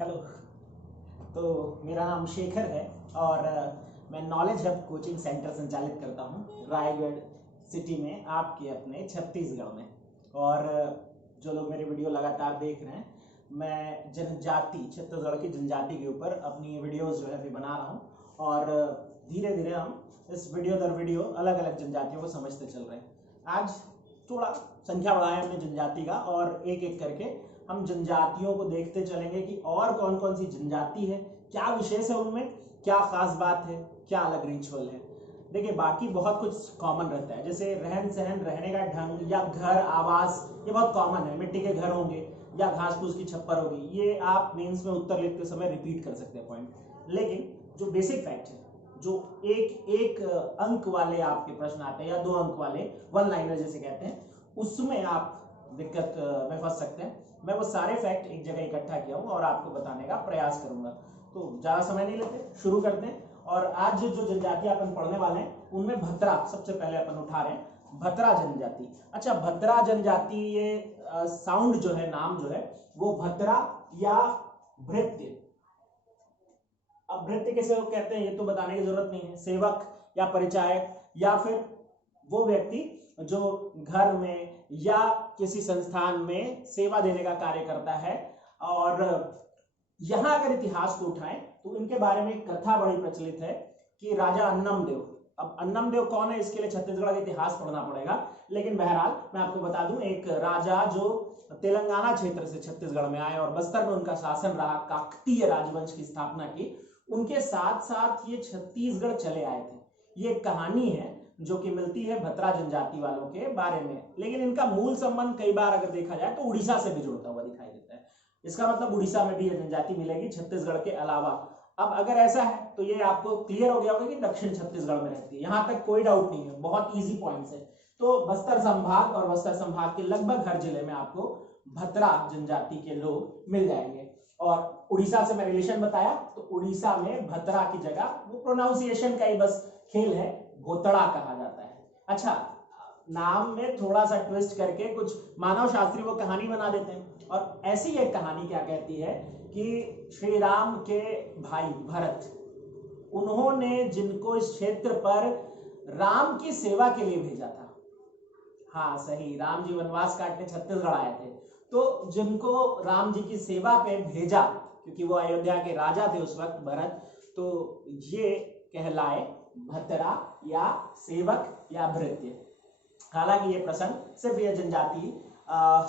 Hello. तो मेरा नाम शेखर है और मैं नॉलेज हब कोचिंग सेंटर संचालित करता हूँ रायगढ़ सिटी में, आपके अपने छत्तीसगढ़ में। और जो लोग मेरी वीडियो लगातार देख रहे हैं, मैं जनजाति, छत्तीसगढ़ की जनजाति के ऊपर अपनी वीडियोस जो है अभी बना रहा हूँ। और धीरे धीरे हम इस वीडियो दर वीडियो अलग अलग जनजातियों को समझते चल रहे हैं। आज थोड़ा संख्या बढ़ाया हमने जनजाति का, और एक एक करके हम जनजातियों को देखते चलेंगे कि और कौन कौन सी जनजाति है, क्या विशेष है उनमें, क्या खास बात है, क्या अलग रिचुअल है। देखिए, बाकी बहुत कुछ कॉमन रहता है, जैसे रहन सहन, रहने का ढंग या घर, आवास, ये बहुत कॉमन है। मिट्टी के घर होंगे या घास फूस की छप्पर होगी, ये आप मेंस में उत्तर लिखते समय रिपीट कर सकते हैं पॉइंट। लेकिन जो बेसिक फैक्ट है, जो एक एक अंक वाले आपके प्रश्न आते हैं या 2 अंक वाले, वन लाइनर जैसे कहते हैं, उसमें आप दिक्कत में फंस सकते हैं। मैं वो सारे फैक्ट एक जगह इकट्ठा किया हूँ और आपको बताने का प्रयास करूंगा। तो ज्यादा समय नहीं लेते, शुरू करते हैं। और आज जो जनजाति अपन पढ़ने वाले हैं उनमें भद्रा सबसे पहले अपन उठा रहे हैं। भद्रा जनजाति। अच्छा, भद्रा जनजाति, ये साउंड जो है, नाम जो है वो भद्रा या भृत्य। अब भृत्य किसे कहते हैं ये तो बताने की जरूरत नहीं है। सेवक या परिचायक, या फिर वो व्यक्ति जो घर में या किसी संस्थान में सेवा देने का कार्य करता है। और यहां अगर इतिहास को उठाएं तो इनके बारे में कथा बड़ी प्रचलित है कि राजा अन्नमदेव। अब अन्नमदेव कौन है, इसके लिए छत्तीसगढ़ का इतिहास पढ़ना पड़ेगा, लेकिन बहरहाल मैं आपको बता दूं, एक राजा जो तेलंगाना क्षेत्र से छत्तीसगढ़ में आए और बस्तर में उनका शासन रहा, काकतीय राजवंश की स्थापना की, उनके साथ साथ ये छत्तीसगढ़ चले आए थे। ये कहानी है जो कि मिलती है भद्रा जनजाति वालों के बारे में। लेकिन इनका मूल संबंध कई बार अगर देखा जाए तो उड़ीसा से भी जुड़ता हुआ दिखाई देता है। इसका मतलब उड़ीसा में भी ये जनजाति मिलेगी छत्तीसगढ़ के अलावा। अब अगर ऐसा है तो ये आपको क्लियर हो गया होगा कि दक्षिण छत्तीसगढ़ में रहती है, यहां तक कोई डाउट नहीं है, बहुत ईजी पॉइंट्स है। तो बस्तर संभाग और बस्तर संभाग के लगभग हर जिले में आपको भद्रा जनजाति के लोग मिल जाएंगे। और उड़ीसा से मैं रिलेशन बताया, तो उड़ीसा में भद्रा की जगह, वो प्रोनाउंसिएशन का ही बस खेल है, भोतड़ा कहा जाता है। अच्छा, नाम में थोड़ा सा ट्विस्ट करके कुछ मानव शास्त्री वो कहानी बना देते हैं। और ऐसी एक कहानी क्या कहती है कि श्री राम के भाई भरत, उन्होंने जिनको इस क्षेत्र पर राम की सेवा के लिए भेजा था, हाँ सही, राम जी वनवास काटने छत्तीसगढ़ आए थे, तो जिनको राम जी की सेवा पे भेजा, क्योंकि वो अयोध्या के राजा थे उस वक्त भरत, तो ये कहलाए भद्रा या सेवक या भृत्य। हालांकि ये प्रसंग सिर्फ ये जनजाति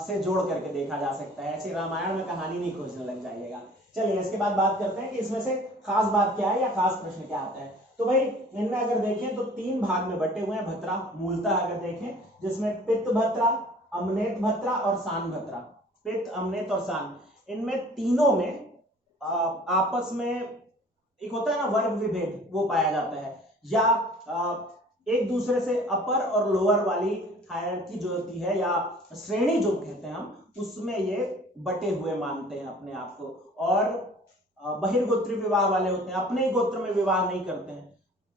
से जोड़ करके देखा जा सकता है, ऐसे रामायण में कहानी नहीं खोजने लग जाइएगा। चलिए इसके बाद बात करते हैं कि इसमें से खास बात क्या है या खास प्रश्न क्या आता है। तो भाई, इनमें अगर देखें तो 3 भाग में बटे हुए हैं भद्रा, मूलतः अगर देखें, जिसमें पित्त भद्रा, अमनेत भद्रा और सान भद्रा। पित्त, अमनेत और सान, इनमें तीनों में आपस में एक होता है ना वर्ग विभेद, वो पाया जाता है, या एक दूसरे से अपर और लोअर वाली हायरार्की जो होती है या श्रेणी जो कहते हैं हम, उसमें ये बटे हुए मानते हैं अपने आप को। और बहिर्गोत्रीय विवाह वाले होते हैं, अपने ही गोत्र में विवाह नहीं करते हैं।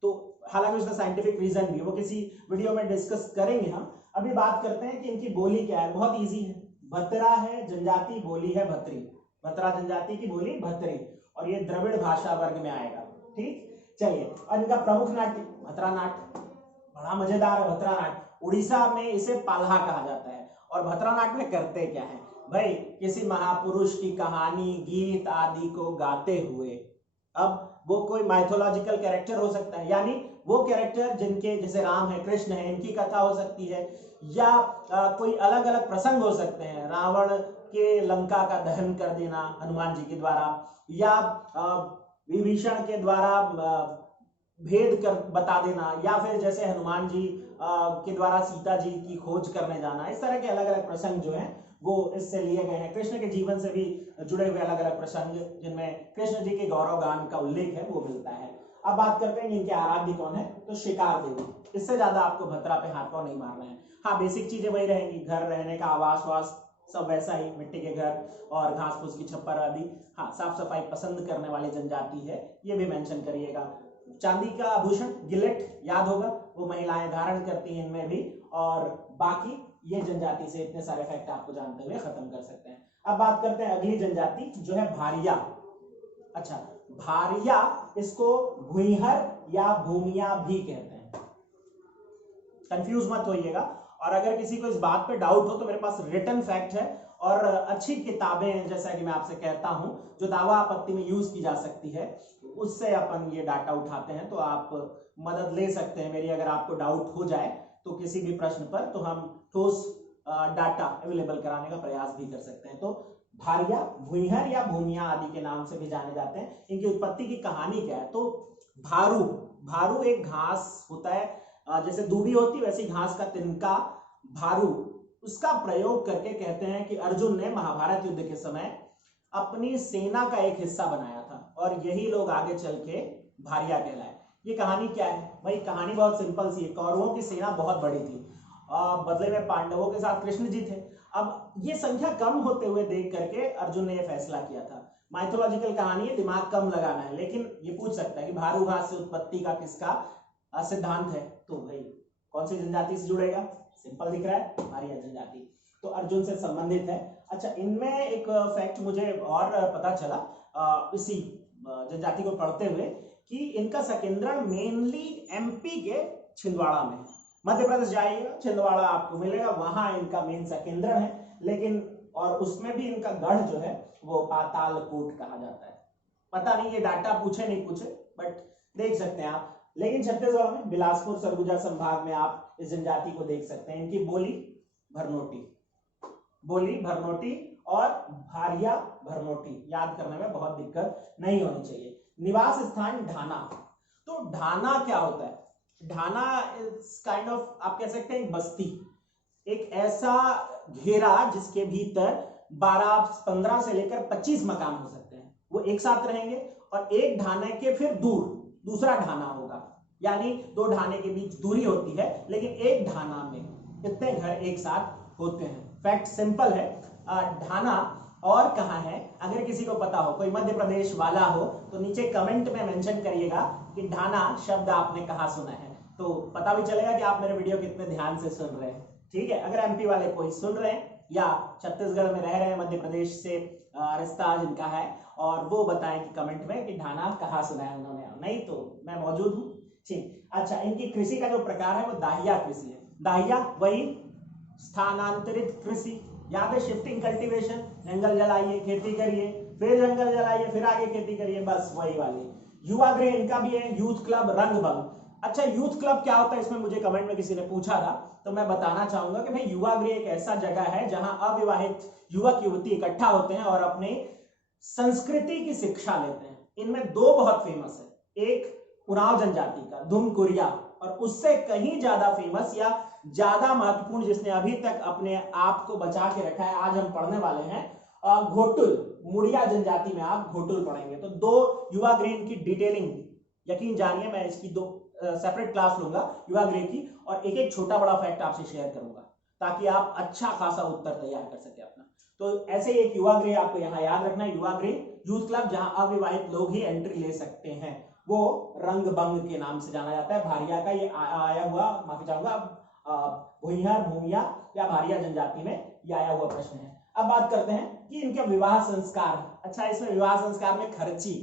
तो हालांकि उसका साइंटिफिक रीजन भी है, वो किसी वीडियो में डिस्कस करेंगे हम। अभी बात करते हैं कि इनकी बोली क्या है। बहुत ईजी है, भद्रा है जनजाति, बोली है भत्री। भद्रा जनजाति की बोली भत्री, और ये द्रविड़ भाषा वर्ग में आएगा। ठीक, चलिए। और इनका प्रमुख नाट्य भद्रा नाट्य, बड़ा मजेदार है भद्रा नाट्य। उड़ीसा में इसे पाल्हा कहा जाता है। और भद्रा नाट्य में करते क्या है भाई, किसी महापुरुष की कहानी, गीत आदि को गाते हुए, अब वो कोई माइथोलॉजिकल कैरेक्टर हो सकता है, यानी वो कैरेक्टर जिनके, जैसे राम है, कृष्ण है, इनकी कथा हो सकती है, या कोई अलग अलग प्रसंग हो सकते हैं, रावण के लंका का दहन कर देना हनुमान जी के द्वारा, या विभीषण के द्वारा भेद कर बता देना, या फिर जैसे हनुमान जी के द्वारा सीता जी की खोज करने जाना। इस तरह के अलग अलग प्रसंग जो हैं वो इससे लिए गए हैं। कृष्ण के जीवन से भी जुड़े हुए अलग अलग प्रसंग, जिनमें कृष्ण जी के गौरव गान का उल्लेख है, वो मिलता है। अब बात करते हैं इनके आराध्य कौन है, तो शिकार देवी। इससे ज्यादा आपको भद्रा पे हाथ पांव नहीं मारना है। हाँ, बेसिक चीजें वही रहेंगी, घर, रहने का आवास वास सब वैसा ही, मिट्टी के घर और घास फूस की छप्पर आदि। हाँ, साफ सफाई पसंद करने वाली जनजाति है, ये भी मेंशन करिएगा। चांदी का आभूषण, गिलेट याद होगा, वो महिलाएं धारण करती हैं इनमें भी। और बाकी ये जनजाति से इतने सारे फैक्ट आपको जानते हुए खत्म कर सकते हैं। अब बात करते हैं अगली जनजाति, जो है भारिया। अच्छा, भारिया इसको भुइहर या भूमिया भी कहते हैं, कंफ्यूज मत होइएगा। और अगर किसी को इस बात पे डाउट हो तो मेरे पास रिटन फैक्ट है और अच्छी किताबें हैं, जैसा कि मैं आपसे कहता हूं, जो दावा आपत्ति में यूज की जा सकती है, उससे अपन ये डाटा उठाते हैं। तो आप मदद ले सकते हैं मेरी, अगर आपको डाउट हो जाए तो किसी भी प्रश्न पर, तो हम ठोस डाटा अवेलेबल कराने का प्रयास भी कर सकते हैं। तो भारिया भुइहर या भूमिया आदि के नाम से भी जाने जाते हैं। इनकी उत्पत्ति की कहानी क्या है? तो भारू, भारू एक घास होता है, जैसे दूबी होती वैसी घास का तिनका भारू, उसका प्रयोग करके कहते हैं कि अर्जुन ने महाभारत युद्ध के समय अपनी सेना का एक हिस्सा बनाया था और यही लोग आगे चल के भारिया कहलाए। ये कहानी क्या है भाई? कहानी बहुत सिंपल सी है। कौरवों की सेना बहुत बड़ी थी, बदले में पांडवों के साथ कृष्ण जी थे। अब ये संख्या कम होते हुए देख करके अर्जुन ने यह फैसला किया था। माइथोलॉजिकल कहानी है, दिमाग कम लगाना है, लेकिन ये पूछ सकता है कि भारू घास से उत्पत्ति का किसका सिद्धांत है? तो भाई कौन सी जनजाति से जुड़ेगा? सिंपल दिख रहा है, भारिया जनजाति, तो अर्जुन से संबंधित है। अच्छा, इनमें एक फैक्ट मुझे और पता चला इसी जनजाति को पढ़ते हुए कि इनका संकेंद्रण मेनली एमपी के छिंदवाड़ा में, मध्य प्रदेश जाइएगा छिंदवाड़ा आपको मिलेगा, वहां इनका मेन संकेंद्रण है। लेकिन और उसमें भी इनका गढ़ जो है वो पातालकोट कहा जाता है। पता नहीं ये डाटा पूछे नहीं पूछे, बट देख सकते हैं आप। लेकिन छत्तीसगढ़ में बिलासपुर सरगुजा संभाग में आप इस जनजाति को देख सकते हैं। इनकी बोली भरनोटी, बोली भरनोटी और भारिया भरनोटी, याद करने में बहुत दिक्कत नहीं होनी चाहिए। निवास स्थान ढाना, तो ढाना क्या होता है? ढाना इज काइंड ऑफ, आप कह सकते हैं एक बस्ती, एक ऐसा घेरा जिसके भीतर 12-15 से लेकर 25 मकान हो सकते हैं, वो एक साथ रहेंगे और एक ढाने के फिर दूर दूसरा ढाना होगा, यानी दो ढाने के बीच दूरी होती है, लेकिन एक ढाना में कितने घर एक साथ होते हैं। फैक्ट सिंपल है। ढाना और कहां है, अगर किसी को पता हो, कोई मध्य प्रदेश वाला हो, तो नीचे कमेंट में मेंशन करिएगा कि ढाना शब्द आपने कहां सुना है, तो पता भी चलेगा कि आप मेरे वीडियो कितने ध्यान से सुन रहे हैं। ठीक है, अगर एमपी वाले कोई सुन रहे हैं या छत्तीसगढ़ में रह रहे हैं, मध्य प्रदेश से रिश्ता जिनका है, और वो बताएं कि कमेंट में कि ढाना कहाँ सुना है उन्होंने, नहीं तो मैं मौजूद हूँ। ठीक, अच्छा, इनकी कृषि का जो प्रकार है वो दाहिया कृषि है। दाहिया वही स्थानांतरित कृषि, यहाँ पे शिफ्टिंग कल्टीवेशन, जंगल जलाइए खेती करिए, फिर जंगल जलाइए, फिर आगे खेती करिए, बस वही वाली। युवा गृह इनका भी है, यूथ क्लब, रंगभंग। अच्छा, यूथ क्लब क्या होता है, इसमें मुझे कमेंट में किसी ने पूछा था, तो मैं बताना चाहूंगा कि भाई युवा गृह एक ऐसा जगह है जहां अविवाहित युवक युवती इकट्ठा होते हैं और अपने संस्कृति की शिक्षा लेते हैं। इनमें दो बहुत फेमस है, एक उरांव जनजाति का धुमकुरिया, और उससे कहीं ज्यादा फेमस या ज्यादा महत्वपूर्ण जिसने अभी तक अपने आप को बचा के रखा है, आज हम पढ़ने वाले हैं घोटुल, मुड़िया जनजाति में आप घोटुल पढ़ेंगे। तो दो युवा गृह की डिटेलिंग यकीन जानिए, मैं इसकी दो सेपरेट क्लास लूंगा युवा गृह की, और एक एक छोटा बड़ा फैक्ट आपसे शेयर करूंगा ताकि आप अच्छा खासा उत्तर तैयार कर सके अपना। तो ऐसे एक युवा गृह आपको यहाँ याद रखना है, युवा गृह यूथ क्लब, जहां अविवाहित लोग ही एंट्री ले सकते हैं, वो रंगभंग के नाम से जाना जाता है। भारिया का ये आया हुआ, माफी चाहूंगा, भुइहर भूमिया या भारिया जनजाति में ये आया हुआ प्रश्न है। अब बात करते हैं कि इनके विवाह संस्कार। अच्छा, इसमें विवाह संस्कार में खर्ची,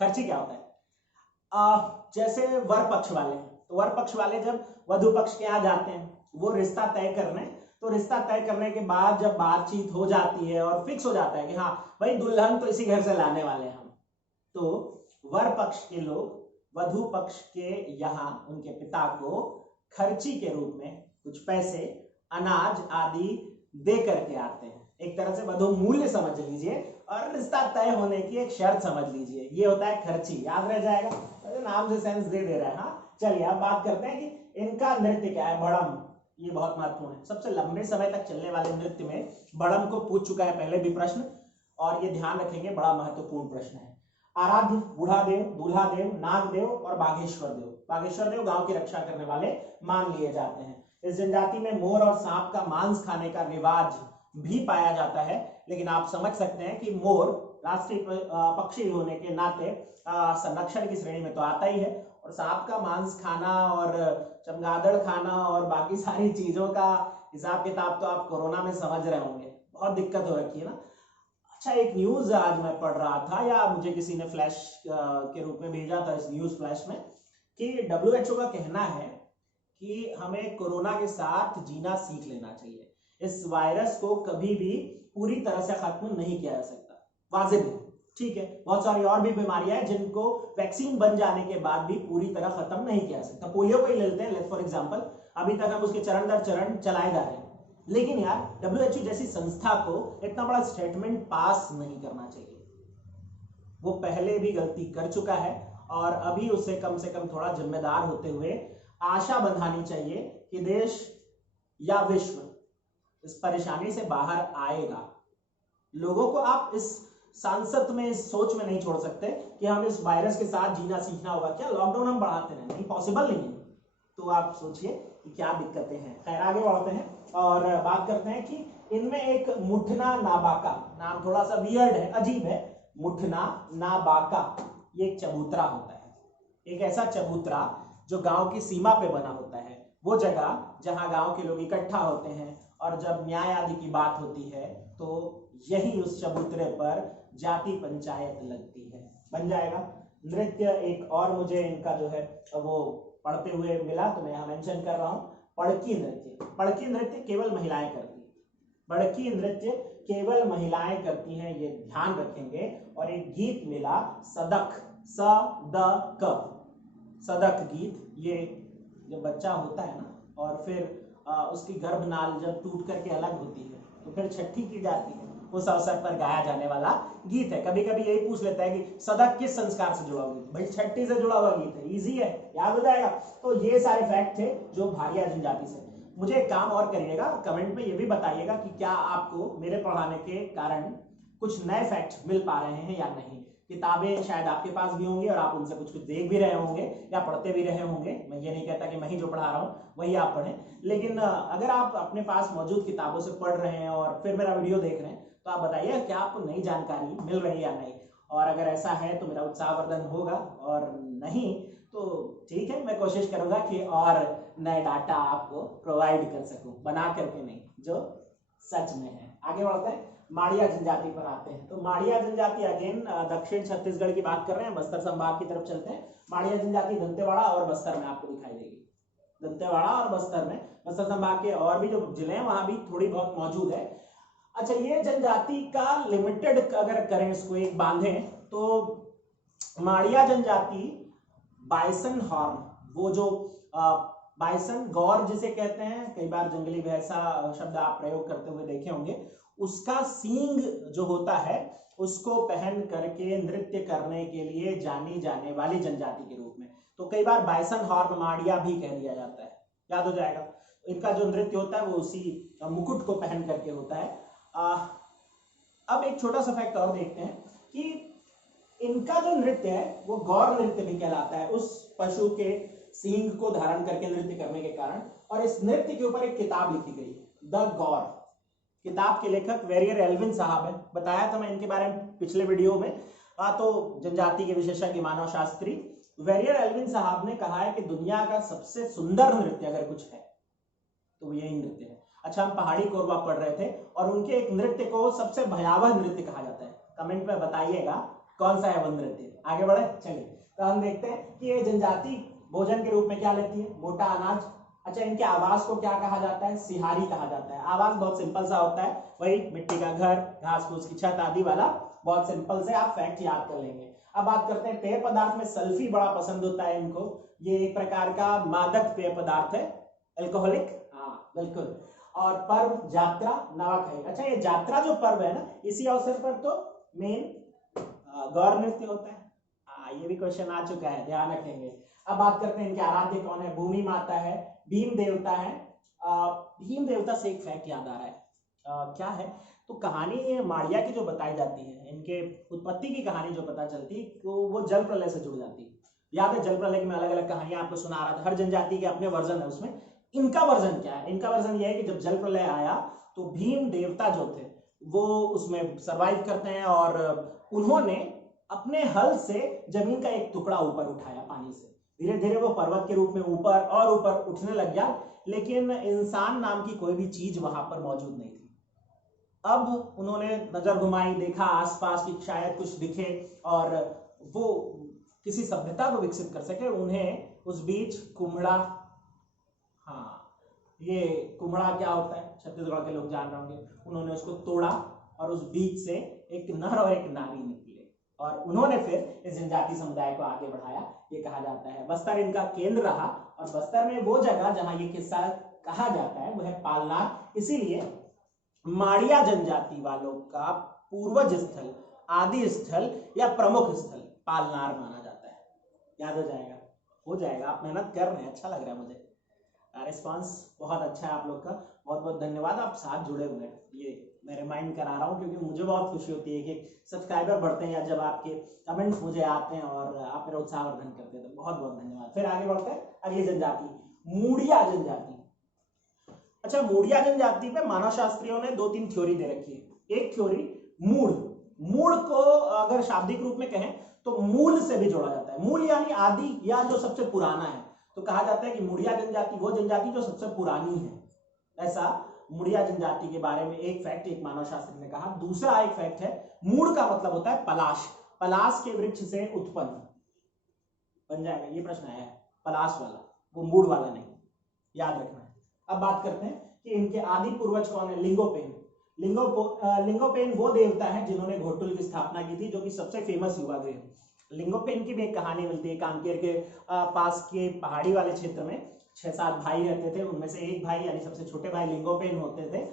खर्ची क्या होता है? जैसे वर पक्ष वाले, तो वर पक्ष वाले जब वधु पक्ष के यहाँ जाते हैं वो रिश्ता तय करने, तो रिश्ता तय करने के बाद जब बातचीत हो जाती है और फिक्स हो जाता है कि हाँ भाई दुल्हन तो इसी घर से लाने वाले हैं हम, तो वर पक्ष के लोग वधु पक्ष के यहाँ उनके पिता को खर्ची के रूप में कुछ पैसे, अनाज आदि दे करके आते हैं। एक तरह से वधु मूल्य समझ लीजिए और रिश्ता तय होने की एक शर्त समझ लीजिए, ये होता है खर्ची। याद रह जाएगा, नाम से सेंस दे रहा है। हाँ, चलिए अब बात करते हैं कि इनका नृत्य क्या है। बड़म, ये बहुत महत्वपूर्ण है, सबसे लंबे समय तक चलने वाले नृत्य में बड़म को पूछ चुका है पहले भी प्रश्न, और ये ध्यान रखेंगे, बड़ा महत्वपूर्ण प्रश्न है। आराध्य बूढ़ा देव, दूल्हा देव, नाग देव और बागेश्वर देव। बागेश्वर देव गांव की रक्षा करने वाले मान लिए जाते हैं। इस जनजाति में मोर और सांप का मांस खाने का रिवाज भी पाया जाता है, लेकिन आप समझ सकते हैं कि मोर राष्ट्रीय पक्षी होने के नाते संरक्षण की श्रेणी में तो आता ही है, और सांप का मांस खाना और चमगादड़ खाना और बाकी सारी चीजों का हिसाब किताब तो आप कोरोना में समझ रहे होंगे, बहुत दिक्कत हो रखी है ना। अच्छा, एक न्यूज आज मैं पढ़ रहा था या मुझे किसी ने फ्लैश के रूप में भेजा था इस न्यूज फ्लैश में कि WHO का कहना है कि हमें कोरोना के साथ जीना सीख लेना चाहिए। इस वायरस को कभी भी पूरी तरह से खत्म नहीं किया जा सकता, वाजिब है, ठीक है। बहुत सारी और भी बीमारियां हैं जिनको वैक्सीन बन जाने के बाद भी पूरी तरह खत्म नहीं किया जा सकता। पोलियो को ही ले लेते हैं फॉर एग्जांपल, अभी तक हम उसके चरण दर चरण चलाए जा रहे हैं, लेकिन यार WHO जैसी संस्था को इतना बड़ा स्टेटमेंट पास नहीं करना चाहिए। वो पहले भी गलती कर चुका है और अभी उसे कम से कम थोड़ा जिम्मेदार होते हुए आशा बंधानी चाहिए कि देश या विश्व इस परेशानी से बाहर आएगा। लोगों को आप इस सांसद में, इस सोच में नहीं छोड़ सकते कि हम इस वायरस के साथ जीना सीखना होगा। क्या लॉकडाउन हम बढ़ाते रहे? नहीं, पॉसिबल नहीं है। तो आप सोचिए कि क्या दिक्कतें हैं। खैर, आगे बढ़ते हैं और बात करते हैं कि इनमें एक मुठना नाबाका, नाम थोड़ा सा वियर्ड है, अजीब है, मुठना नाबाका, ये एक चबूतरा होता है। एक ऐसा चबूतरा जो गांव की सीमा पे बना होता है, वो जगह जहां गांव के लोग इकट्ठा होते हैं और जब न्याय आदि की बात होती है तो यही उस चबूतरे पर जाति पंचायत लगती है। बन जाएगा। नृत्य एक और मुझे इनका जो है वो पढ़ते हुए मिला तो मैं यहाँ मेंशन कर रहा हूँ, पड़की नृत्य। पड़की नृत्य केवल महिलाएं करती हैं, पड़की नृत्य केवल महिलाएं करती हैं, ये ध्यान रखेंगे। और एक गीत मिला सदक, सदक, सदक गीत। ये जब बच्चा होता है ना और फिर उसकी गर्भनाल जब टूट करके अलग होती है तो फिर छठी की जाती है, उस अवसर पर गाया जाने वाला गीत है। कभी कभी यही पूछ लेता है कि सदक किस संस्कार से जुड़ा हुआ गीत? भाई छठी से जुड़ा हुआ गीत है, इजी है, याद हो जाएगा। तो ये सारे फैक्ट थे जो भारिया जनजाति से। मुझे एक काम और करिएगा, कमेंट में ये भी बताइएगा कि क्या आपको मेरे पढ़ाने के कारण कुछ नए फैक्ट मिल पा रहे हैं या नहीं। किताबें शायद आपके पास भी होंगी और आप उनसे कुछ कुछ देख भी रहे होंगे या पढ़ते भी रहे होंगे। मैं ये नहीं कहता कि मैं ही जो पढ़ा रहा हूँ वही आप पढ़ें, लेकिन अगर आप अपने पास मौजूद किताबों से पढ़ रहे हैं और फिर मेरा वीडियो देख रहे हैं तो आप बताइए क्या आपको नई जानकारी मिल रही है या नहीं। और अगर ऐसा है तो मेरा उत्साहवर्धन होगा, और नहीं तो ठीक है, मैं कोशिश करूंगा कि और नए डाटा आपको प्रोवाइड कर सकूं, बना करके नहीं, जो सच में है। आगे बढ़ते हैं, माड़िया जनजाति पर आते हैं। तो माड़िया जनजाति अगेन दक्षिण छत्तीसगढ़ की बात कर रहे हैं, बस्तर संभाग की तरफ चलते हैं। माड़िया जनजाति दंतेवाड़ा और बस्तर में आपको दिखाई देगी। दंतेवाड़ा और बस्तर में, बस्तर संभाग के और भी जो जिले हैं वहां भी थोड़ी बहुत मौजूद है। अच्छा, ये जनजाति का लिमिटेड अगर करें, इसको एक बांधे तो माड़िया जनजाति बाइसन हॉर्न, वो जो बाइसन गौर जिसे कहते हैं, कई बार जंगली भैंसा शब्द आप प्रयोग करते हुए देखे होंगे, उसका सींग जो होता है उसको पहन करके नृत्य करने के लिए जानी जाने वाली जनजाति के रूप में। तो कई बार बाइसन हॉर्न माड़िया भी कह दिया जाता है, याद हो जाएगा। इनका जो नृत्य होता है वो उसी मुकुट को पहन करके होता है। अब एक छोटा सा फैक्ट और देखते हैं कि इनका जो नृत्य है वो गौर नृत्य भी कहलाता है, उस पशु के सींग को धारण करके नृत्य करने के कारण। और इस नृत्य के ऊपर एक किताब लिखी गई, द गौर। किताब के लेखक वेरियर एल्विन साहब है, बताया था मैं इनके बारे में पिछले वीडियो में। तो जनजाति के विशेषज्ञ मानव शास्त्री वेरियर एल्विन साहब ने कहा है कि दुनिया का सबसे सुंदर नृत्य अगर कुछ है तो वो यही नृत्य है। अच्छा, हम पहाड़ी कोरबा पढ़ रहे थे और उनके एक नृत्य को सबसे भयावह नृत्य कहा जाता है। कमेंट में बताइएगा कौन सा है वो नृत्य। आगे बढ़े, चलिए तो हम देखते हैं कि ये जनजाति भोजन के रूप में क्या लेती है, मोटा अनाज। अच्छा, इनके आवास को क्या कहा जाता है? सिहारी कहा जाता है। आवास बहुत सिंपल सा होता है, वही मिट्टी का घर, घास फूस की छत आदि वाला, बहुत सिंपल से आप फैक्ट याद कर लेंगे। अब बात करते हैं पेय पदार्थ में सल्फी बड़ा पसंद होता है इनको। ये एक प्रकार का मादक पेय पदार्थ है, अल्कोहलिक, हाँ बिल्कुल। और पर्व, जात्रा, नवाखाई। अच्छा, ये जात्रा जो पर्व है ना, इसी अवसर पर तो मेन गौर नृत्य होता है। ये भी क्वेश्चन आ चुका है, ध्यान रखेंगे। अब बात करते हैं इनके आराध्य कौन है। भूमि माता है, भीम देवता है। भीम देवता से एक फैक्ट याद आ रहा है, क्या है तो कहानी माड़िया की जो बताई जाती है, इनके उत्पत्ति की कहानी जो पता चलती है तो वो जल प्रलय से जुड़ जाती है। याद है जल प्रलय में अलग अलग कहानियां आपको सुना रहा था, हर जनजाति के अपने वर्जन है उसमें। इनका वर्जन क्या है? इनका वर्जन यह है कि जब जल प्रलय आया तो भीम देवता जो थे वो उसमें सरवाइव करते हैं और उन्होंने अपने हल से जमीन का एक टुकड़ा ऊपर उठाया पानी से। धीरे धीरे वो पर्वत के रूप में ऊपर और ऊपर उठने लग गया, लेकिन इंसान नाम की कोई भी चीज वहां पर मौजूद नहीं थी। अब उन्होंने नजर घुमाई, देखा आसपास की शायद कुछ दिखे और वो किसी सभ्यता को विकसित कर सके। उन्हें उस बीच कुम्हड़ा, हाँ ये कुम्हड़ा क्या होता है छत्तीसगढ़ के लोग जान रहे होंगे, उन्होंने उसको तोड़ा और उस बीच से एक नर और एक नारी निकले और उन्होंने फिर इस जनजाति समुदाय को आगे बढ़ाया, ये कहा जाता है। बस्तर इनका केंद्र रहा और बस्तर में वो जगह जहां ये किस्सा कहा जाता है वो है पालनार। इसीलिए माड़िया जनजाति वालों का पूर्वज स्थल, आदि स्थल या प्रमुख स्थल पालनार माना जाता है। याद हो जाएगा? हो जाएगा, आप मेहनत कर रहे हैं, अच्छा लग रहा है मुझे। रिस्पांस बहुत अच्छा है आप लोग का, बहुत बहुत धन्यवाद। आप साथ जुड़े हुए हैं, ये मैं रिमाइंड करा रहा हूँ क्योंकि मुझे बहुत खुशी होती है कि सब्सक्राइबर बढ़ते हैं या जब आपके कमेंट्स मुझे आते हैं और आप मेरा उत्साहवर्धन करते हैं, तो बहुत बहुत धन्यवाद। फिर आगे बढ़ते हैं अगली जनजाति, मूड़िया जनजाति। अच्छा, मूड़िया जनजाति पे मानव शास्त्रियों ने 2-3 थ्योरी दे रखी है। एक थ्योरी मूड़, मूड़ को अगर शाब्दिक रूप में कहें तो मूल से भी जोड़ा जाता है। मूल यानी आदि या जो सबसे पुराना है, तो कहा जाता है कि मुड़िया जनजाति वो जनजाति जो सबसे पुरानी है। ऐसा मुड़िया जनजाति के बारे में एक फैक्ट एक मानव शास्त्री ने कहा। दूसरा एक फैक्ट है, मूड़ का मतलब होता है पलाश, पलाश के वृक्ष से उत्पन्न बन जाएगा। ये प्रश्न आया है, पलाश वाला, वो मूड़ वाला नहीं, याद रखना है। अब बात करते हैं कि इनके आदि पूर्वज कौन है। लिंगोपेन, लिंगोपेन वो देवता है जिन्होंने घोटुल की स्थापना की थी, जो कि सबसे फेमस युवा गृह। लिंगोपेन की भी एक कहानी मिलती है। कांकेर के पास के पहाड़ी वाले क्षेत्र में 6-7 भाई रहते थे, उनमें से एक भाई यानी सबसे छोटे भाई लिंगोपेन होते थे।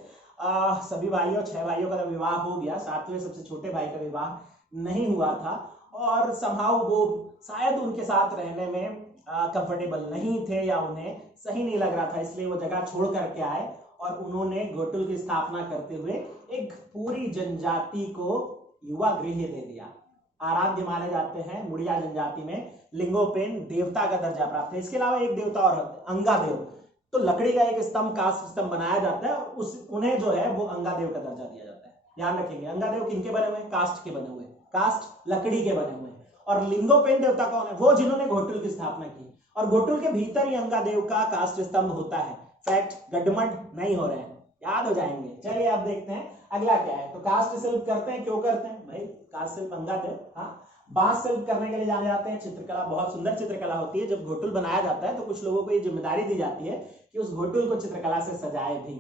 सभी भाइयों 6 भाइयों का विवाह हो गया, 7वें सबसे छोटे भाई का विवाह नहीं हुआ था और समहाउ वो शायद उनके साथ रहने में कंफर्टेबल नहीं थे या उन्हें सही नहीं लग रहा था, इसलिए वो जगह छोड़ करके आए और उन्होंने घोटुल की स्थापना करते हुए एक पूरी जनजाति को युवा गृह दे दिया। आराध्य माने जाते हैं मुड़िया जनजाति में लिंगोपेन, देवता का दर्जा प्राप्त है। इसके अलावा एक देवता और अंगादेव, तो लकड़ी का एक स्तंभ, काष्ठ स्तंभ बनाया जाता है, उस उन्हें जो है वो अंगादेव का दर्जा दिया जाता है। ध्यान रखेंगे, अंगादेव किनके बने हुए? काष्ठ के बने हुए, काष्ठ लकड़ी के बने हुए। और लिंगोपेन देवता कौन है? वो जिन्होंने घोटुल की स्थापना की और घोटुल के भीतर ही अंगादेव का काष्ठ स्तंभ होता है। फैक्ट गडमड नहीं हो रहे हैं, याद हो जाएंगे। चलिए अब देखते हैं अगला क्या है। तो काष्ठ शिल्प करते हैं, क्यों करते हैं भाई? काष्ठ शिल्प अंगादेव, हाँ बांस शिल्प करने के लिए जाने जाते हैं। चित्रकला, बहुत सुंदर चित्रकला होती है। जब घोटुल बनाया जाता है तो कुछ लोगों को ये जिम्मेदारी दी जाती है कि उस घोटुल को चित्रकला से सजाए भी।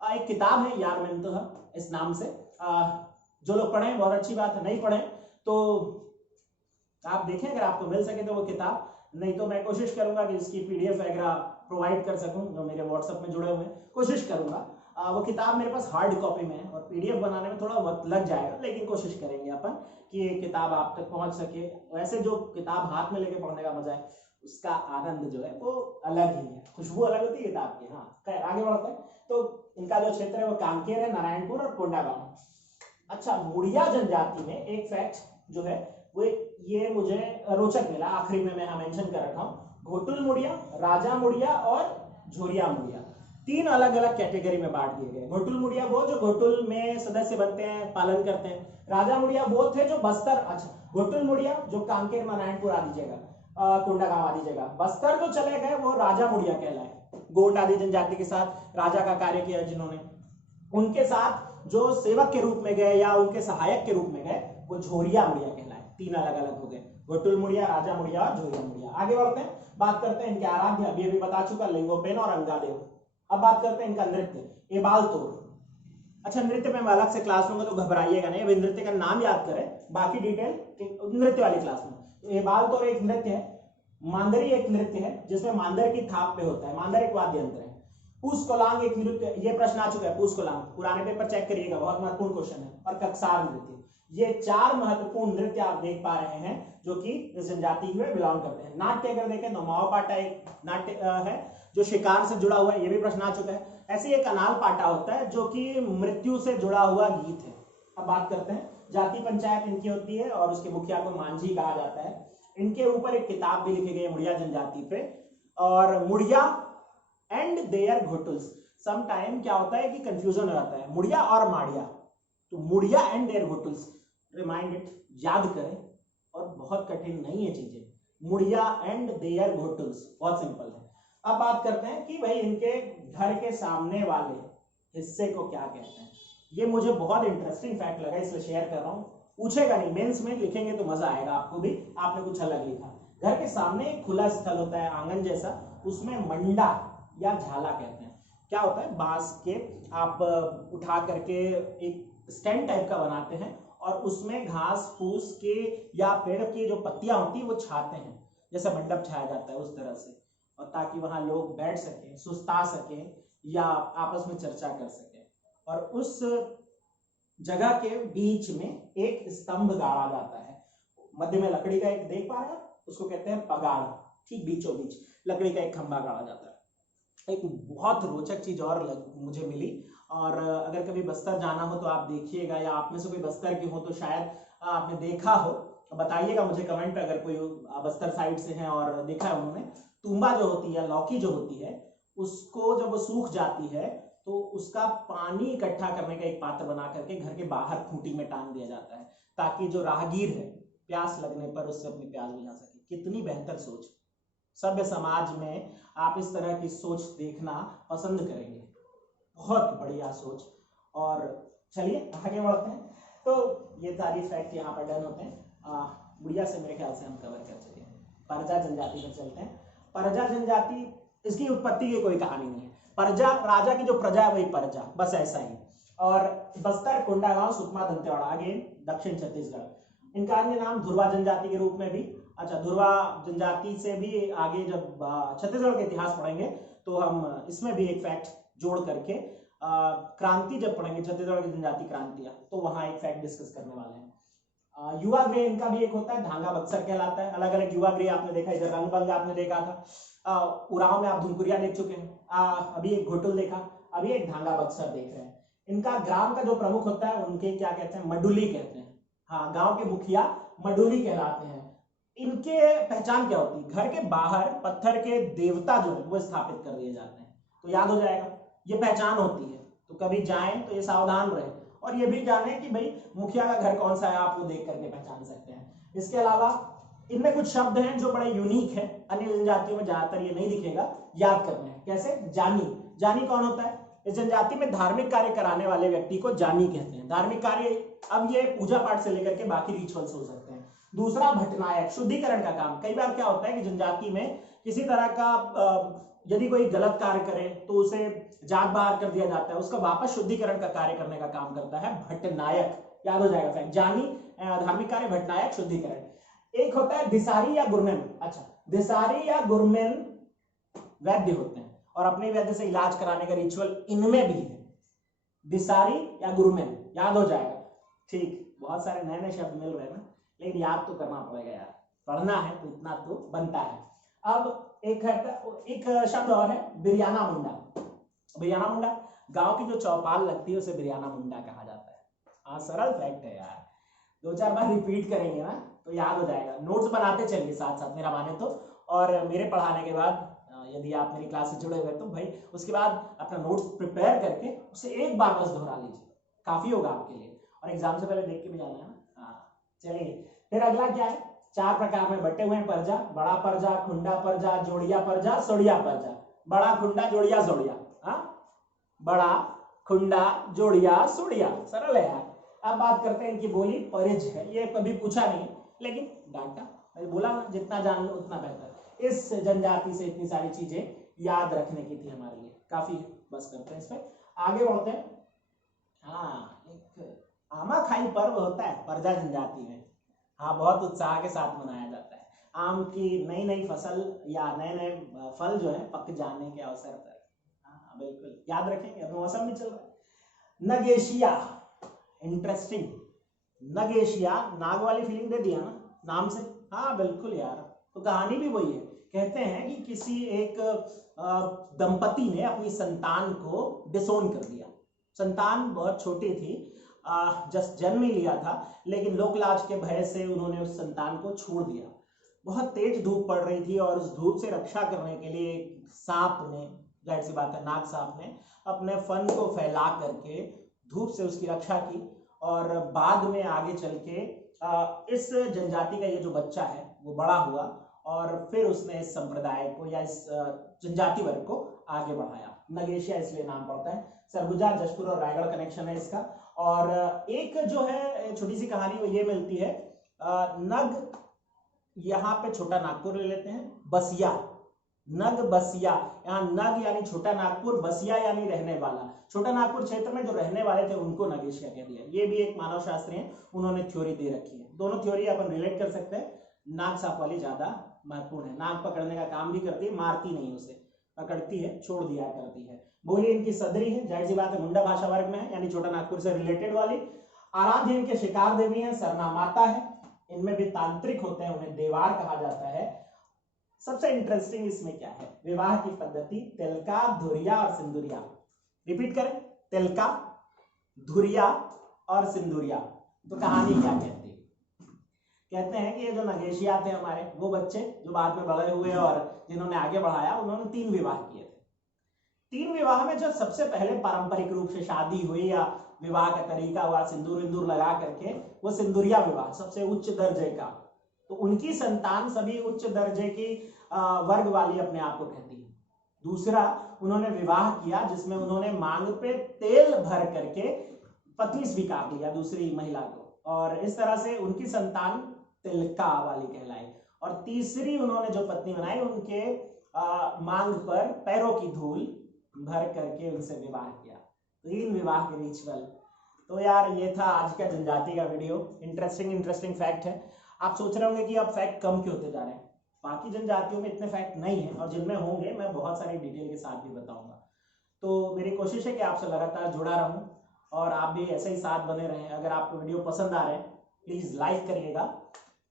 एक किताब है यार मैंने तो इस नाम से, जो लोग पढ़े बहुत अच्छी बात है, नहीं पढ़े तो आप देखें अगर आपको मिल सके तो वो किताब, नहीं तो मैं कोशिश करूंगा कि इसकी PDF वगैरह प्रोवाइड कर सकूं, जो मेरे व्हाट्सएप में जुड़े हुए हैं, कोशिश करूंगा। वो किताब मेरे पास हार्ड कॉपी में है और PDF बनाने में थोड़ा वक्त लग जाएगा, लेकिन कोशिश करेंगे अपन कि ये किताब आप तक पहुंच सके। वैसे जो किताब हाथ में लेके पढ़ने का मजा है, उसका आनंद जो है वो अलग ही है, खुशबू अलग होती है किताब की। हाँ खैर आगे बढ़ते हैं। तो इनका जो क्षेत्र है वो कांकेर है, नारायणपुर और कोंडागांव। अच्छा, मुड़िया जनजाति में एक फैक्ट जो है वो ये मुझे रोचक मिला, आखिरी में मैं मेंशन कर रखा हूँ। घोटुल मुड़िया, राजा मुड़िया और झोरिया मुड़िया, 3 अलग अलग कैटेगरी में बांट दिए गए। घोटुल मुड़िया वो जो घोटुल में सदस्य बनते हैं, पालन करते हैं। राजा मुड़िया वो थे जो बस्तर, अच्छा घोटुल मुड़िया जो कांकेर, नारायणपुर आदि जगह, कोंडागांव आदि जगह। बस्तर जो चले गए वो राजा मुड़िया कहलाए, गोंड आदि जनजाति के साथ राजा का कार्य किया जिन्होंने। उनके साथ जो सेवक के रूप में गए या उनके सहायक के रूप में गए वो झोरिया मुड़िया कहलाए। 3 अलग अलग हो गए, घोटुल मुड़िया, राजा मुड़िया और झोरिया मुड़िया। आगे बढ़ते हैं, बात करते हैं इनके आराध्य, अभी बता चुका लिंगोपेन और अंगादेव। अब बात करते हैं इनका नृत्य, एबाल तोड़। अच्छा, नृत्य में मैं अलग से क्लास लूंगा तो घबराइएगा नहीं, अभी नृत्य का नाम याद करें, बाकी डिटेल नृत्य वाली क्लास में। एबाल तोड़ एक नृत्य है। मांदरी एक नृत्य है जिसमें मांदर की थाप पे होता है। मांदर एक वाद्य यंत्र है। पुष्कोलांग एक नृत्य, ये प्रश्न आ चुका है, पुष्कोलांग पुराने पेपर चेक करिएगा, बहुत महत्वपूर्ण क्वेश्चन है। और कक्सार नृत्य, ये 4 महत्वपूर्ण नृत्य आप देख पा रहे हैं जो कि इस जनजाति में बिलोंग करते हैं। नाट्य अगर देखें तो माओपाटा एक नाट्य है जो शिकार से जुड़ा हुआ है, ये भी प्रश्न आ चुका है। ऐसे एक अनाल पाटा होता है जो कि मृत्यु से जुड़ा हुआ गीत है। अब बात करते हैं, जाति पंचायत इनकी होती है और उसके मुखिया को मांझी कहा जाता है। इनके ऊपर एक किताब भी लिखी गई है मुड़िया जनजाति पे। और मुड़िया and there ghotuls, some time क्या होता है कि कंफ्यूजन हो जाता है मुड़िया और माड़िया, तो मुड़िया and there ghotuls, remind it, याद करें, और बहुत कठिन नहीं है चीजें। मुड़िया एंड देयर घोटुल्स बहुत सिंपल है। अब बात करते हैं कि भाई इनके घर के सामने वाले हिस्से को क्या कहते हैं। ये मुझे बहुत इंटरेस्टिंग फैक्ट लगा इसलिए शेयर कर रहा हूँ। पूछेगा नहीं, मेंस में लिखेंगे तो मजा आएगा आपको भी, आपने कुछ अलग लिखा। घर के सामने एक खुला स्थल होता है, आंगन जैसा, उसमें मंडा या झाला कहते हैं। क्या होता है, बांस के आप उठा करके एक स्टैंड टाइप का बनाते हैं और उसमें घास फूस के या पेड़ की जो पत्तियां होती है वो छाते हैं, जैसे मंडप छाया जाता है उस तरह से, और ताकि वहां लोग बैठ सकें, सुस्ता सकें या आपस में चर्चा कर सकें। और उस जगह के बीच में एक स्तंभ गाड़ा जाता है, मध्य में लकड़ी का एक, देख पा रहे हैं, उसको कहते हैं पगाड़। ठीक बीचों बीच लकड़ी का एक खंभा गाड़ा जाता है। एक बहुत रोचक चीज और मुझे मिली, और अगर कभी बस्तर जाना हो तो आप देखिएगा, या आप में से कोई बस्तर के हो तो शायद आपने देखा हो, बताइएगा मुझे कमेंट पे अगर कोई बस्तर साइड से है और देखा है उन्होंने। तुम्बा जो होती है, लौकी जो होती है, उसको जब वो सूख जाती है तो उसका पानी इकट्ठा करने का एक पात्र बना करके घर के बाहर खूंटी में टांग दिया जाता है, ताकि जो राहगीर है प्यास लगने पर उससे अपनी प्यास बुझा सके। कितनी बेहतर सोच। सभ्य समाज में आप इस तरह की सोच देखना पसंद करेंगे, बहुत बढ़िया सोच। और चलिए आगे बढ़ते हैं। तो ये सारी फैक्ट यहाँ पर डन होते हैं। गुड़िया से मेरे ख्याल से हम कवर कर चुके हैं। परजा जनजाति पर चलते हैं। परजा जनजाति, इसकी उत्पत्ति की कोई कहानी नहीं है। परजा, राजा की जो प्रजा है वही परजा, बस ऐसा ही। और बस्तर, कोंडागांव, सुकमा, दंतेवाड़ा, आगे दक्षिण छत्तीसगढ़। इनका अन्य नाम धुरवा जनजाति के रूप में भी। अच्छा, धुरवा जनजाति से भी आगे जब छत्तीसगढ़ का इतिहास पढ़ेंगे तो हम इसमें भी एक फैक्ट जोड़ करके क्रांति जब पढ़ेंगे, छत्तीसगढ़ की जनजाति क्रांतियां, तो वहां एक फैक्ट डिस्कस करने वाले हैं। युवा गृह इनका भी एक होता है, धांगा बक्सर कहलाता है। अलग अलग युवा गृह आपने देखा, इधर रंगभंग आपने देखा था, उराव में आप धुनकुरिया देख चुके हैं, अभी एक घोटुल देखा, अभी एक धांगा बक्सर देख रहे हैं। इनका ग्राम का जो प्रमुख होता है उनके क्या कहते हैं, मडुली कहते हैं। हाँ, गांव के मुखिया मडुली कहलाते हैं। इनके पहचान क्या होती है, घर के बाहर पत्थर के देवता जो है वो स्थापित कर दिए जाते हैं। तो याद हो जाएगा, ये पहचान होती है, तो कभी जाएं तो ये सावधान रहे, और ये भी जाने कि भाई मुखिया का घर कौन सा है, आप वो देख करके पहचान सकते हैं। इसके अलावा इनमें कुछ शब्द हैं जो बड़े यूनिक है, अन्य जनजातियों में ज्यादातर ये नहीं दिखेगा, याद करने हैं। कैसे, जानी। जानी कौन होता है, इस जनजाति में धार्मिक कार्य कराने वाले व्यक्ति को जानी कहते हैं। धार्मिक कार्य, अब ये पूजा पाठ से लेकर के बाकी रिचुअल्स हो सकते हैं। दूसरा, भटनायक, शुद्धिकरण का काम। कई बार क्या होता है कि जनजाति में किसी तरह का यदि कोई गलत कार्य करे तो उसे जात बाहर कर दिया जाता है, उसका वापस शुद्धिकरण का कार्य करने का काम करता है भटनायक। याद हो जाएगा फैक्ट, जानी धार्मिक कार्य, भटनायक शुद्धिकरण। एक होता है दिसारी या गुरमेन। अच्छा, दिसारी या गुरमेन वैद्य होते हैं और अपने वैद्य से इलाज कराने का रिचुअल इनमें भी है, दिसारी या गुरमेन। याद हो जाएगा, ठीक। बहुत सारे नए नए शब्द मिल रहे हैं ना, लेकिन याद तो करना पड़ेगा यार, पढ़ना है तो इतना तो बनता है। अब एक शब्द और है, बिरयाना मुंडा। बिरयाना मुंडा, गांव की जो चौपाल लगती है उसे बिरयाना मुंडा कहा जाता है। हाँ, सरल फैक्ट है यार, 2-4 बार रिपीट करेंगे ना तो याद हो जाएगा। नोट्स बनाते चलिए साथ साथ, मेरा माने तो। और मेरे पढ़ाने के बाद यदि आप मेरी क्लास से जुड़े हुए तो भाई उसके बाद अपना नोट्स प्रिपेयर करके उसे एक बार बस दोहरा लीजिए, काफी होगा आपके लिए। और एग्जाम से पहले देख के भी जाना है ना। हाँ, चलिए फिर अगला क्या है, 4 प्रकार में बटे हुए हैं परजा। बड़ा परजा, खुंडा परजा, जोड़िया परजा, सोड़िया परजा। बड़ा, खुंडा, जोड़िया, सोड़िया। हाँ, बड़ा, खुंडा, जोड़िया, सोड़िया, सरल है यार। अब बात करते हैं इनकी बोली। परिज है, ये कभी पूछा नहीं लेकिन डांटा, बोला ना, जितना जान लो उतना बेहतर। इस जनजाति से इतनी सारी चीजें याद रखने की थी हमारे लिए, काफी। बस करते हैं इस पे, आगे बढ़ते हैं। हाँ, एक आमा खाई पर्व होता है परजा जनजाति में। हाँ, बहुत उत्साह के साथ मनाया जाता है। आम की नई नई फसल या नए नए फल जो है पक जाने के अवसर पर। हाँ बिल्कुल, याद रखेंगे, अब मौसम भी चल रहा है। नगेशिया, इंटरेस्टिंग। नगेशिया, नाग वाली फीलिंग दे दिया ना नाम से। हाँ बिल्कुल यार, तो कहानी भी वही है। कहते हैं कि किसी एक दंपति ने अपनी संतान को डिसोन कर दिया। संतान बहुत छोटी थी, जस्ट जन्म ही लिया था, लेकिन लोक लाज के भय से उन्होंने उस संतान को छोड़ दिया। बहुत तेज धूप पड़ रही थी और उस धूप से रक्षा करने के लिए सांप ने, जाहिर सी बात है नाग सांप ने, अपने फन को फैला करके धूप से उसकी रक्षा की। और बाद में आगे चल के इस जनजाति का ये जो बच्चा है वो बड़ा हुआ और फिर उसने इस संप्रदाय को या इस जनजाति वर्ग को आगे बढ़ाया। नगेशिया इसलिए नाम पड़ता है। सरगुजा, जशपुर और रायगढ़ कनेक्शन है इसका। और एक जो है छोटी सी कहानी वो ये मिलती है, नग, यहाँ पे छोटा नागपुर ले लेते हैं, बसिया, नग बसिया, यहाँ नग यानी छोटा नागपुर, बसिया यानी रहने वाला। छोटा नागपुर क्षेत्र में जो रहने वाले थे उनको नगेशिया कह दिया। ये भी एक मानव शास्त्री है, उन्होंने थ्योरी दे रखी है। दोनों थ्योरी अपन रिलेट कर सकते हैं। नाग साफ वाली ज्यादा महत्वपूर्ण है, नाग पकड़ने का काम भी करती है, मारती नहीं, उसे पकड़ती है, छोड़ दिया करती है। बोली इनकी सदरी है, जाहिर सी बात है मुंडा भाषा वर्ग में है, यानी छोटा नागपुर से रिलेटेड वाली। आराध्य इनके शिकार देवी है, सरना माता है, इनमें भी तांत्रिक होते हैं, उन्हें देवार कहा जाता है। सबसे इंटरेस्टिंग इसमें क्या है, विवाह की पद्धति तिलका, धुरिया और सिंदूरिया। रिपीट करें, तिलका, धुरिया और सिंदूरिया। तो कहानी क्या कहती है? कहते हैं कि ये जो नगेशिया थे हमारे, वो बच्चे जो बाद में बड़े हुए और जिन्होंने आगे बढ़ाया, उन्होंने 3 विवाह किए थे। 3 विवाह में जो सबसे पहले पारंपरिक रूप से शादी हुई या विवाह का तरीका हुआ सिंदूर विंदूर लगा करके, वो सिंदूरिया विवाह, सबसे उच्च दर्जे का। तो उनकी संतान सभी उच्च दर्जे की वर्ग वाली अपने आप को कहती है। दूसरा, उन्होंने विवाह किया जिसमें उन्होंने मांग पे तेल भर करके पत्नी स्वीकार लिया दूसरी महिला को, और इस तरह से उनकी संतान तिलका वाली कहलाई। और तीसरी उन्होंने जो पत्नी बनाई, उनके मांग पर पैरों की धूल भर करके उनसे विवाह किया। 3 विवाह के रिचुअल। तो यार ये था आज का जनजाति का वीडियो। इंटरेस्टिंग फैक्ट है। आप सोच रहे होंगे कि अब फैक्ट कम क्यों होते जा रहे हैं। बाकी जनजातियों में इतने फैक्ट नहीं है, और जिनमें होंगे मैं बहुत सारी डिटेल के साथ भी बताऊंगा। तो मेरी कोशिश है कि आपसे लगातार जुड़ा रहूं और आप भी ऐसे ही साथ बने रहें। अगर आपको वीडियो पसंद आ रहे हैं प्लीज लाइक करिएगा,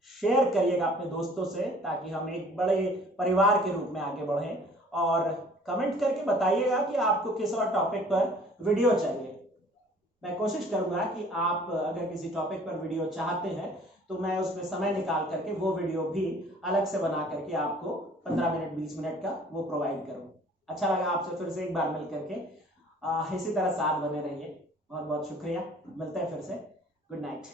शेयर करिएगा अपने दोस्तों से, ताकि हम एक बड़े परिवार के रूप में आगे बढ़ें। और कमेंट करके बताइएगा कि आपको किस और टॉपिक पर वीडियो चाहिए। मैं कोशिश करूंगा कि आप अगर किसी टॉपिक पर वीडियो चाहते हैं तो मैं उसमें समय निकाल करके वो वीडियो भी अलग से बना करके आपको 15 मिनट 20 मिनट का वो प्रोवाइड करूं। अच्छा लगा आपसे फिर से एक बार मिल करके। इसी तरह साथ बने रहिए। बहुत बहुत शुक्रिया, मिलते हैं फिर से। Good night.